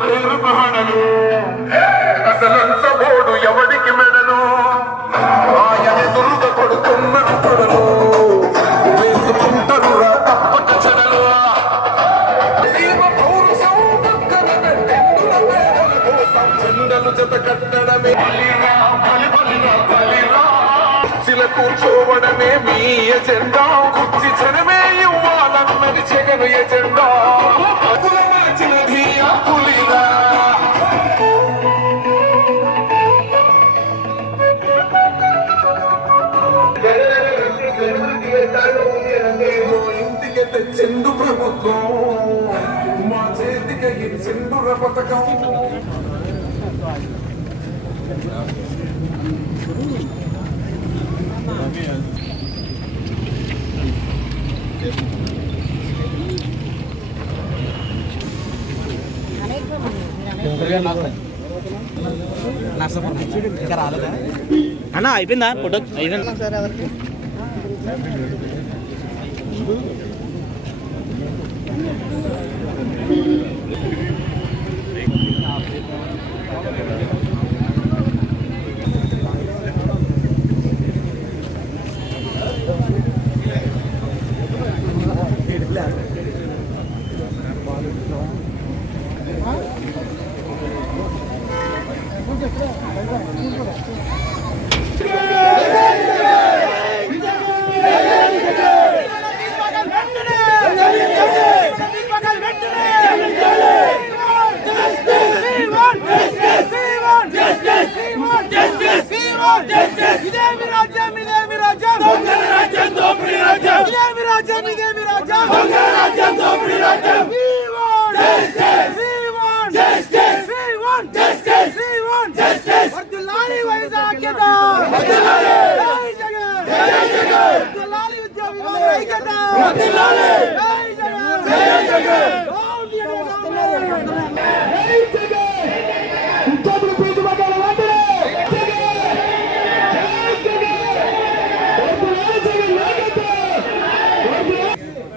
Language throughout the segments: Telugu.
పేరు మహనలు అసలంత బోడు ఎవడికి మెడలు ఆయన దుర్గ కొడుతున్నారు కొడలు వేసుకుంటారు రా తప్పక చెడలు చెండలు జత కట్టడమే కూర్చోవడమే మీ ఎజెండా తెచ్చిండు ప్రభుత్వం. మా చేతికి ఇచ్చిండు పథకం అన్న అయిపోయిందా? ఫోటో అయిపోయిందా? Thank you. ఇదేమి రాజ్యం ఇదేమి రాజ్యం దొంగల రాజ్యం దోపిడీ రాజ్యం ఇదేమి రాజ్యం ఇదేమి రాజ్యం దొంగల రాజ్యం దోపిడీ రాజ్యం We want justice. We want justice. We want justice. We want justice. వర్ధిల్లాలి వైజాగ్ ఐక్యత. జై జగన్. వర్ధిల్లాలి విద్యా విభాగం ఐక్యత. జై జగన్. డౌన్ డియర్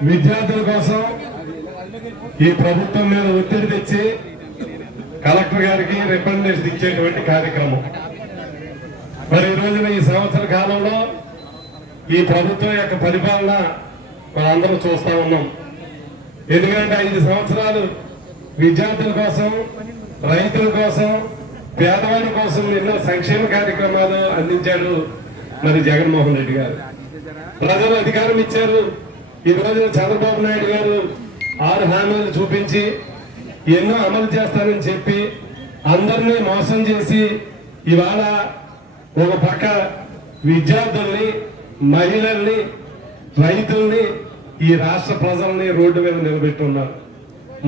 విద్యార్థుల కోసం ఈ ప్రభుత్వం మీద ఒత్తిడి తెచ్చి కలెక్టర్ గారికి రికమెండేషన్ ఇచ్చేటువంటి కార్యక్రమం. మరి ఈ రోజున ఈ సంవత్సర కాలంలో ఈ ప్రభుత్వం యొక్క పరిపాలన మనందరం చూస్తా ఉన్నాం. ఎందుకంటే ఐదు సంవత్సరాలు విద్యార్థుల కోసం రైతుల కోసం పేదవారి కోసం ఎన్నో సంక్షేమ కార్యక్రమాలు అందించాడు మరి జగన్మోహన్ రెడ్డి గారు. ప్రజలు అధికారం ఇచ్చారు. ఈ రోజు చంద్రబాబు నాయుడు గారు ఆరు హామీలు చూపించి ఎన్నో అమలు చేస్తానని చెప్పి అందరినీ మోసం చేసి ఇవాళ ఒక పక్క విద్యార్థుల్ని మహిళల్ని రైతుల్ని ఈ రాష్ట్ర ప్రజల్ని రోడ్డు మీద నిలబెట్టున్నారు.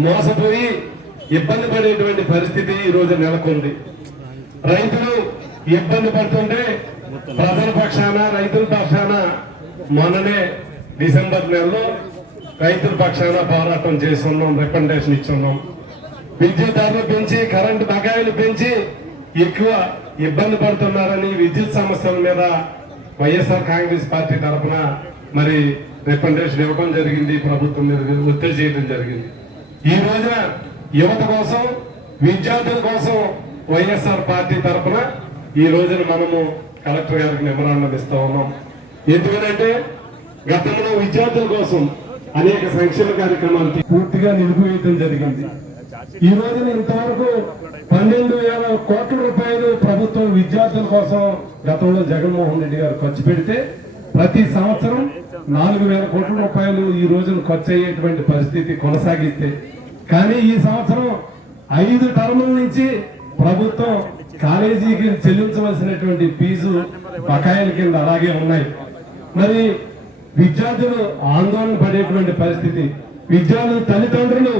మోసపోయి ఇబ్బంది పడేటువంటి పరిస్థితి ఈరోజు నెలకొంది. రైతులు ఇబ్బంది పడుతుంటే ప్రజల పక్షాన రైతుల పక్షాన మొన్ననే డిసెంబర్ నెలలో రైతుల పక్షాన పోరాటం చేస్తున్నాం రికమెండేషన్ ఇచ్చున్నాం. విద్యుత్ ధరలు పెంచి కరెంటు బకాయిలు పెంచి ఎక్కువ ఇబ్బంది పడుతున్నారని విద్యుత్ సమస్యల మీద వైఎస్ఆర్ కాంగ్రెస్ పార్టీ తరఫున మరి రికమెండేషన్ ఇవ్వడం జరిగింది ప్రభుత్వం మీద ఒత్తిడి చేయడం జరిగింది. ఈ రోజున యువత కోసం విద్యార్థుల కోసం వైఎస్ఆర్ పార్టీ తరఫున ఈ రోజున మనము కలెక్టర్ గారికి నిమరాండం ఇస్తా ఉన్నాం. ఎందుకంటే గతంలో విద్యార్థుల కోసం అనేక సంక్షేమ కార్యక్రమాలు పూర్తిగా నిలిపివేయటం జరిగింది. ఈ రోజున ఇంతవరకు పన్నెండు వేల కోట్ల రూపాయలు ప్రభుత్వం విద్యార్థుల కోసం గతంలో జగన్మోహన్ రెడ్డి గారు ఖర్చు పెడితే ప్రతి సంవత్సరం నాలుగు వేల కోట్ల రూపాయలు ఈ రోజున ఖర్చు అయ్యేటువంటి పరిస్థితి కొనసాగిస్తే. కానీ ఈ సంవత్సరం ఐదు టర్ముల నుంచి ప్రభుత్వం కాలేజీకి చెల్లించవలసినటువంటి ఫీజు బకాయిల కింద అలాగే ఉన్నాయి. మరి విద్యార్థులు ఆందోళన పడేటువంటి పరిస్థితి. విద్యార్థుల తల్లిదండ్రులు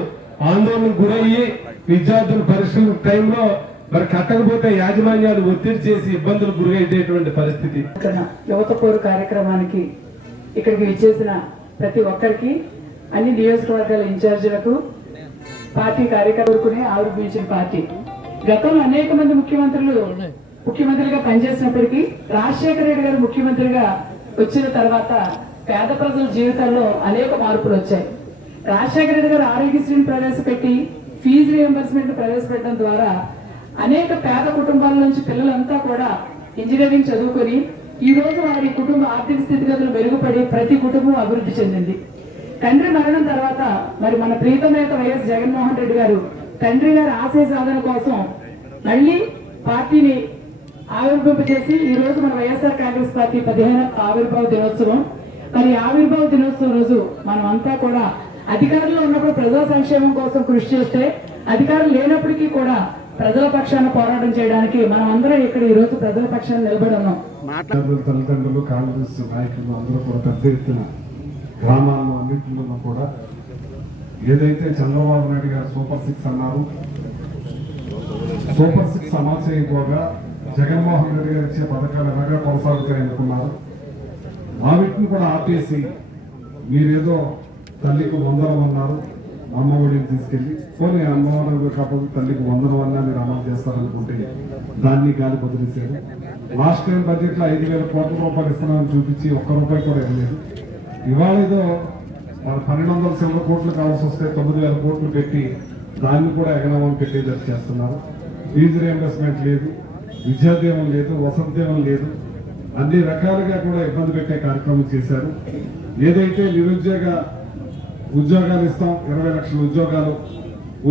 ఆందోళనకు గురయ్యి విద్యార్థుల పరీక్షల టైంలో మరి కట్టకపోతే యాజమాన్యాలు ఒత్తిడి చేసి ఇబ్బందులు గురయ్యేటువంటి పరిస్థితి. యువత పోరు కార్యక్రమానికి ఇక్కడికి విచ్చేసిన ప్రతి ఒక్కరికి అన్ని నియోజకవర్గాల ఇన్ఛార్జీలకు పార్టీ కార్యకర్తలకునే ఆవిర్భవించిన పార్టీ. గతంలో అనేక మంది ముఖ్యమంత్రులు ముఖ్యమంత్రిగా పనిచేసినప్పటికీ రాజశేఖర రెడ్డి గారు ముఖ్యమంత్రిగా వచ్చిన తర్వాత పేద ప్రజల జీవితాల్లో అనేక మార్పులు వచ్చాయి. రాజశేఖర రెడ్డి గారు ఆరోగ్యశ్రీని ప్రవేశపెట్టి ఫీజు రియంబర్స్మెంట్ ప్రవేశపెట్టడం ద్వారా అనేక పేద కుటుంబాల నుంచి పిల్లలంతా కూడా ఇంజనీరింగ్ చదువుకొని ఈ రోజు వారి కుటుంబ ఆర్థిక స్థితిగతులు మెరుగుపడి ప్రతి కుటుంబం అభివృద్ధి చెందింది. తండ్రి మరణం తర్వాత మరి మన ప్రీతమేత వైఎస్ జగన్మోహన్ రెడ్డి గారు తండ్రి గారి ఆశయ సాధన కోసం మళ్ళీ పార్టీని ఆవిర్భావ చేసి ఈ రోజు మన వైఎస్ఆర్ కాంగ్రెస్ పార్టీ పదిహేను ఆవిర్భావ దినోత్సవం మరి ఆవిర్భావ దినోత్సవం రోజు మనం అంతా కూడా అధికారంలో ఉన్నప్పుడు ప్రజా సంక్షేమం కోసం కృషి చేస్తే అధికారం లేనప్పటికీ కూడా ప్రజల పక్షాన పోరాటం చేయడానికి మనం అందరం ఇక్కడ ఈ రోజు ప్రజల పక్షాన నిలబడి ఉన్నాం. తల్లిదండ్రులు కాంగ్రెస్ నాయకులు అందరూ కూడా పెద్ద ఎత్తున గ్రామాల్లో అన్నింటిలోనూ కూడా ఏదైతే చంద్రబాబు నాయుడు గారు సూపర్ సిక్స్ అన్నారు సూపర్ సిక్స్ అమలు చేయకపోగా జగన్మోహన్ రెడ్డి గారు ఇచ్చే పథకాలు ఎలాగా కొనసాగుతాయి అనుకున్నారు వీటిని కూడా ఆపేసి మీరేదో తల్లికి వందనం అన్నారు. అమ్మఒడిని తీసుకెళ్ళి పోనీ అమ్మవారి కాకపోతే తల్లికి వందనం అన్నా మీరు అమలు చేస్తారనుకుంటే దాన్ని గాలి వదిలేశారు లాస్ట్ టైం బడ్జెట్లో ఐదు వేల కోట్ల రూపాయలు ఇస్తున్నామని చూపించి ఒక్క రూపాయి కూడా ఇవ్వలేదు. ఇవాళ ఏదో పన్నెండు వందల సిల్లర కోట్లు కావాల్సి వస్తే తొమ్మిది వేల కోట్లు పెట్టి దాన్ని కూడా ఎగనమని పెట్టేటట్టు చేస్తున్నారు. ఫీజు రియంబర్స్మెంట్ లేదు విద్యాదేవం లేదు వసతిదీవం లేదు. అన్ని రకాలుగా కూడా ఇబ్బంది పెట్టే కార్యక్రమం చేశారు. ఏదైతే నిరుద్యోగ ఉద్యోగాలు ఇస్తాం ఇరవై లక్షల ఉద్యోగాలు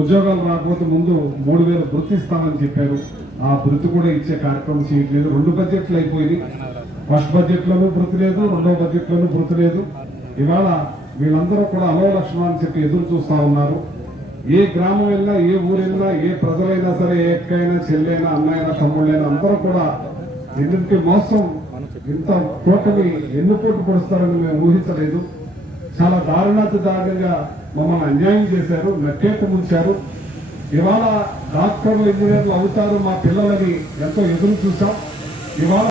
ఉద్యోగాలు రాకపోతే ముందు మూడు వేలు వృత్తి ఇస్తామని చెప్పారు. ఆ వృత్తి కూడా ఇచ్చే కార్యక్రమం చేయట్లేదు. రెండు బడ్జెట్లు అయిపోయింది ఫస్ట్ బడ్జెట్లోనూ వృత్తి లేదు రెండో బడ్జెట్లోనూ వృత్తి లేదు. ఇవాళ వీళ్ళందరూ కూడా అలో లక్షణం అని చెప్పి ఎదురు చూస్తూ ఉన్నారు. ఏ గ్రామం వెళ్ళినా ఏ ఊరు వెళ్ళినా ఏ ప్రజలైనా సరే ఏ ఎక్కైనా చెల్లైనా అన్నైనా తమ్ముళ్ళైనా అందరూ కూడా ఎందుకంటే మోసం ఇంత కూటమి ఎన్ని పోటు పొడుస్తారని మేము ఊహించలేదు. చాలా దారుణాతి దారుణంగా మమ్మల్ని అన్యాయం చేశారు నట్టేట ముంచారు. ఇవాళ డాక్టర్లు ఇంజనీర్లు అవుతారు మా పిల్లలని ఎంతో ఎదురు చూసాం ఇవాళ